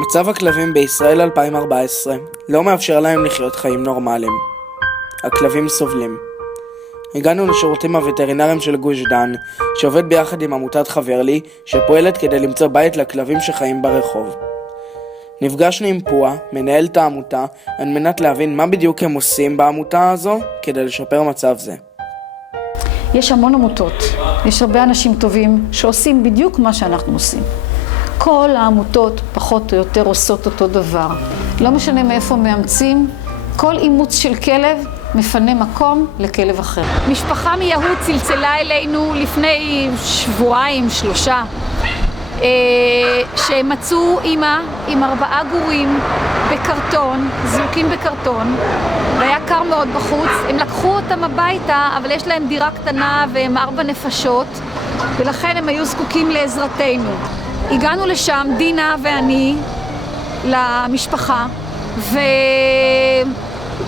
מצב הכלבים בישראל 2014 לא מאפשר להם לחיות חיים נורמליים. הכלבים סובלים. הגענו לשירותים הווטרינריים של גוש דן, שעובד ביחד עם עמותת חבר לי, שפועלת כדי למצוא בית לכלבים שחיים ברחוב. נפגשנו עם פועה, מנהלת העמותה, על מנת להבין מה בדיוק הם עושים בעמותה הזו כדי לשפר מצב זה. יש המון עמותות, יש הרבה אנשים טובים שעושים בדיוק מה שאנחנו עושים. כל העמותות פחות או יותר עושות אותו דבר. לא משנה מאיפה מאמצים, כל אימוץ של כלב מפנה מקום לכלב אחר. משפחה מיהוד צלצלה אלינו לפני שבועיים, 3, שמצאו אימא עם 4 גורים בקרטון, זרוקים בקרטון, והיה קר מאוד בחוץ. הם לקחו אותם הביתה, אבל יש להם דירה קטנה והם 4 נפשות, ולכן הם היו זקוקים לעזרתנו. הגענו לשם, דינה ואני, למשפחה,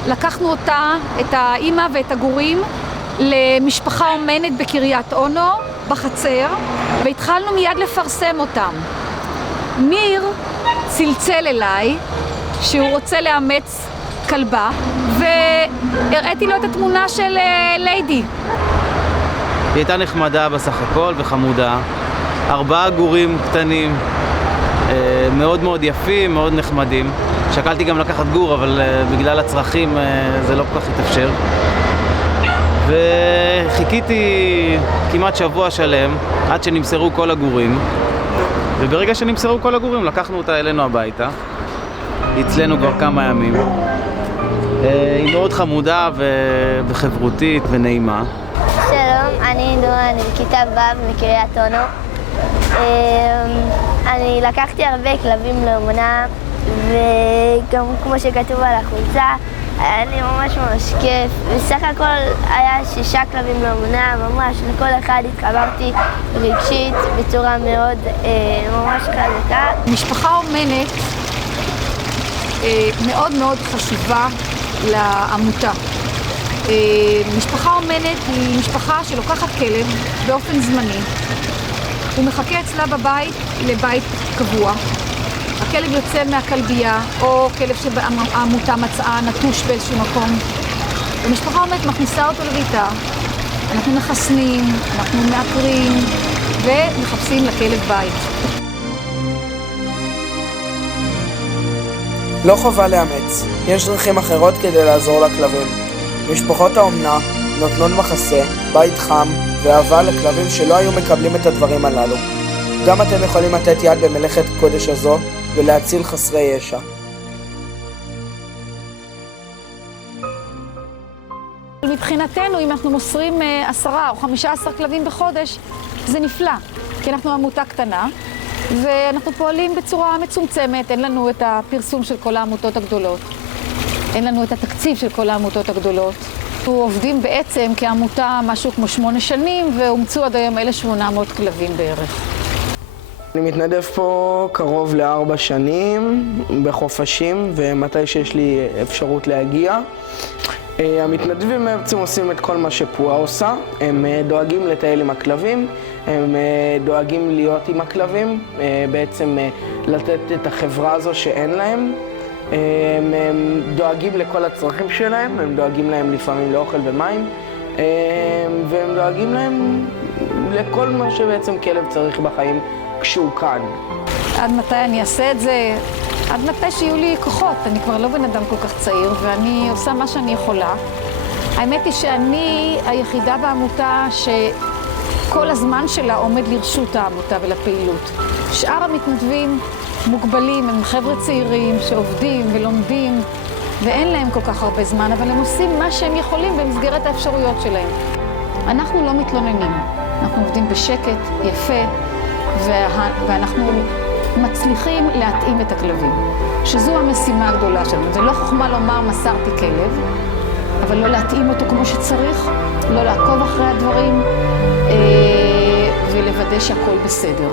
ולקחנו אותה, את האימא ואת הגורים, למשפחה אומנת בקריית אונו, בחצר, והתחלנו מיד לפרסם אותם. ניר צלצל אליי שהוא רוצה לאמץ כלבה, והראיתי לו את התמונה של ליידי. היא הייתה נחמדה בסך הכל וחמודה. 4 גורים קטנים, מאוד מאוד יפים, מאוד נחמדים. שקלתי גם לקחת גור, אבל בגלל הצרכים זה לא כל כך התאפשר. וחיכיתי כמעט שבוע שלם עד שנמסרו כל הגורים. וברגע שנמסרו כל הגורים לקחנו אותה אלינו הביתה. אצלנו כבר כמה ימים. היא מאוד חמודה וחברותית ונעימה. שלום, אני נועה, אני בכיתה ו' מקריית אונו. אני לקחתי הרבה כלבים לאומנה, וגם כמו שכתוב על החולצה, היה לי ממש כיף. בסך הכל היה 6 כלבים לאומנה, ממש לכל אחד התחברתי רגשית בצורה מאוד ממש חזקה. משפחה אומנת מאוד מאוד חשובה לעמותה. משפחה אומנת היא משפחה שלוקחת כלב באופן זמני. הוא מחכה אצלה בבית לבית קבוע. הכלב יוצא מהכלבייה, או כלב שהעמותה מצאה נטוש באיזשהו מקום. המשפחה אומנת מכניסה אותו לביתה. אנחנו מחסנים, אנחנו מעקרים ומחפשים לכלב בית. לא חובה לאמץ, יש דרכים אחרות כדי לעזור לכלבים. משפחות האומנה נותנות מחסה, בית חם ואהבה לכלבים שלא היו מקבלים את הדברים הללו. גם אתם יכולים לתת יד במלאכת קודש הזו ולהציל חסרי ישע. מבחינתנו, אם אנחנו מוסרים 10 או 15 כלבים בחודש, זה נפלא, כי אנחנו עמותה קטנה, ואנחנו פועלים בצורה מצומצמת. אין לנו את הפרסום של כל העמותות הגדולות. אין לנו את התקציב של כל העמותות הגדולות. אנחנו עובדים בעצם כעמותה משהו כמו 8 שנים, והומצאו עד היום 1,800 כלבים בערך. אני מתנדב פה קרוב ל4 שנים בחופשים, ומתי שיש לי אפשרות להגיע. המתנדבים בעצם עושים את כל מה שפועה עושה. הם דואגים לטייל עם הכלבים, הם דואגים להיות עם הכלבים, בעצם לתת את החברה הזו שאין להם. הם דואגים לכל הצרכים שלהם, הם דואגים להם לפעמים לאוכל ומים, והם דואגים להם לכל מה שבעצם כלב צריך בחיים כשהוא כאן. עד מתי אני אעשה את זה? עד מתי שיהיו לי כוחות. אני כבר לא בן אדם כל כך צעיר, ואני עושה מה שאני יכולה. האמת היא שאני היחידה בעמותה שכל הזמן שלה עומד לרשות העמותה ולפעילות. שאר המתנדבים מוגבלים, הם חבר'ה צעירים שעובדים ולומדים, ואין להם כל כך הרבה זמן, אבל הם עושים מה שהם יכולים במסגרת האפשרויות שלהם. אנחנו לא מתלוננים. אנחנו עובדים בשקט, יפה, ואנחנו מצליחים להתאים את הכלבים, שזו המשימה הגדולה שלנו. זה לא חוכמה לומר מסרתי כלב, אבל לא להתאים אותו כמו שצריך, לא לעקוב אחרי הדברים ולוודא שהכל בסדר.